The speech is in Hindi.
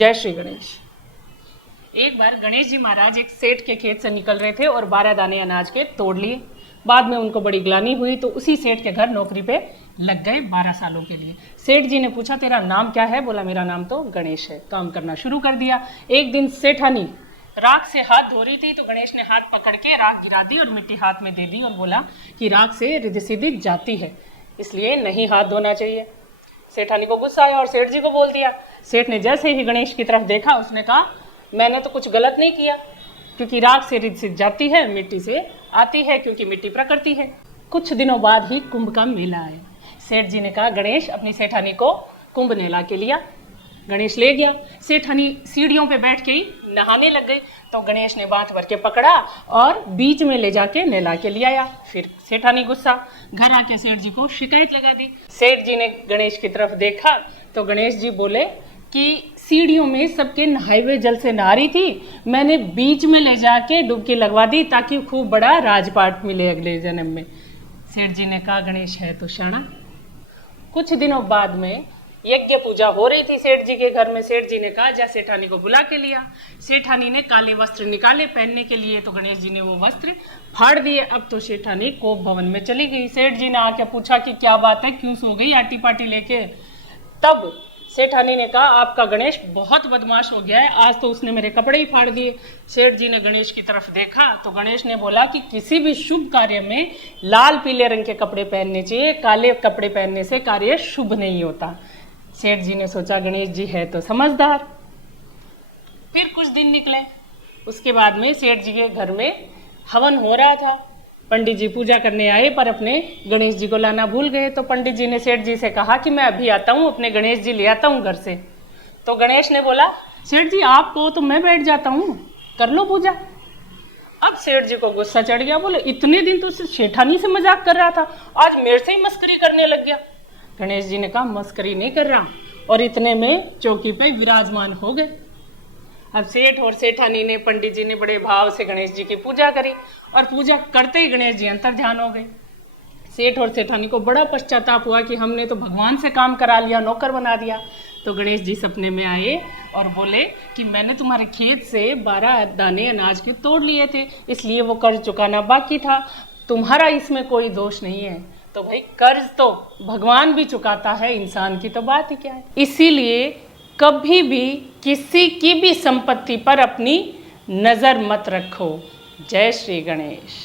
जय श्री गणेश। एक बार गणेश जी महाराज एक सेठ के खेत से निकल रहे थे और 12 दाने अनाज के तोड़ लिए। बाद में उनको बड़ी ग्लानि हुई तो उसी सेठ के घर नौकरी पे लग गए 12 सालों के लिए। सेठ जी ने पूछा तेरा नाम क्या है? बोला मेरा नाम तो गणेश है। काम करना शुरू कर दिया। एक दिन सेठानी राख से हाथ धो रही थी तो गणेश ने हाथ पकड़ के राख गिरा दी और मिट्टी हाथ में दे दी और बोला कि राख से रिद्धि सिद्धि जाती है, इसलिए नहीं हाथ धोना चाहिए। सेठानी को गुस्सा आया और सेठ जी को बोल दिया। सेठ ने जैसे ही गणेश की तरफ देखा उसने कहा मैंने तो कुछ गलत नहीं किया, क्योंकि राख से रिद्धि सिद्धि जाती है, मिट्टी से आती है, क्योंकि मिट्टी प्रकृति है। कुछ दिनों बाद ही कुंभ का मेला आया। सेठ जी ने कहा गणेश अपनी सेठानी को कुंभ नहला के लिया। गणेश ले गया। सेठानी सीढ़ियों पे बैठ के ही नहाने लग गई तो गणेश ने बांध भर के पकड़ा और बीच में ले जाके नहला के ले आया। फिर सेठानी गुस्सा, घर आके सेठ जी को शिकायत लगा दी। सेठ जी ने गणेश की तरफ देखा तो गणेश जी बोले कि सीढ़ियों में सबके नहाए हुए जल से नहा रही थी, मैंने बीच में ले जाके डुबकी लगवा दी ताकि खूब बड़ा राजपाट मिले अगले जन्म में। सेठ जी ने कहा गणेश है तो शाना। कुछ दिनों बाद में यज्ञ पूजा हो रही थी सेठ जी के घर में। सेठ जी ने कहा जा सेठानी को बुला के लिया। सेठानी ने काले वस्त्र निकाले पहनने के लिए तो गणेश जी ने वो वस्त्र फाड़ दिए। अब तो सेठानी कोप भवन में चली गई। सेठ जी ने आके पूछा कि क्या बात है, क्यों सो गई आटी पाटी लेके? तब सेठानी ने कहा आपका गणेश बहुत बदमाश हो गया है, आज तो उसने मेरे कपड़े ही फाड़ दिए। सेठ जी ने गणेश की तरफ देखा तो गणेश ने बोला कि किसी भी शुभ कार्य में लाल पीले रंग के कपड़े पहनने चाहिए, काले कपड़े पहनने से कार्य शुभ नहीं होता। सेठ जी ने सोचा गणेश जी है तो समझदार। फिर कुछ दिन निकले। उसके बाद में सेठ जी के घर में हवन हो रहा था। पंडित जी पूजा करने आए पर अपने गणेश जी को लाना भूल गए। तो पंडित जी ने सेठ जी से कहा कि मैं अभी आता हूँ, अपने गणेश जी ले आता हूँ घर से। तो गणेश ने बोला सेठ जी आप को तो मैं बैठ जाता हूँ, कर लो पूजा। अब सेठ जी को गुस्सा चढ़ गया। बोले इतने दिन तो सेठानी से मजाक कर रहा था, आज मेरे से ही मस्करी करने लग गया। गणेश जी ने कहा मस्करी नहीं कर रहा, और इतने में चौकी पे विराजमान हो गए। अब सेठ और सेठानी ने, पंडित जी ने बड़े भाव से गणेश जी की पूजा करी और पूजा करते ही गणेश जी अंतर ध्यान हो गए। सेठ और सेठानी को बड़ा पश्चाताप हुआ कि हमने तो भगवान से काम करा लिया, नौकर बना दिया। तो गणेश जी सपने में आए और बोले कि मैंने तुम्हारे खेत से 12 दाने अनाज के तोड़ लिए थे, इसलिए वो कर्ज चुकाना बाकी था, तुम्हारा इसमें कोई दोष नहीं है। तो भाई कर्ज तो भगवान भी चुकाता है, इंसान की तो बात ही क्या है। इसीलिए कभी भी किसी की भी संपत्ति पर अपनी नज़र मत रखो। जय श्री गणेश।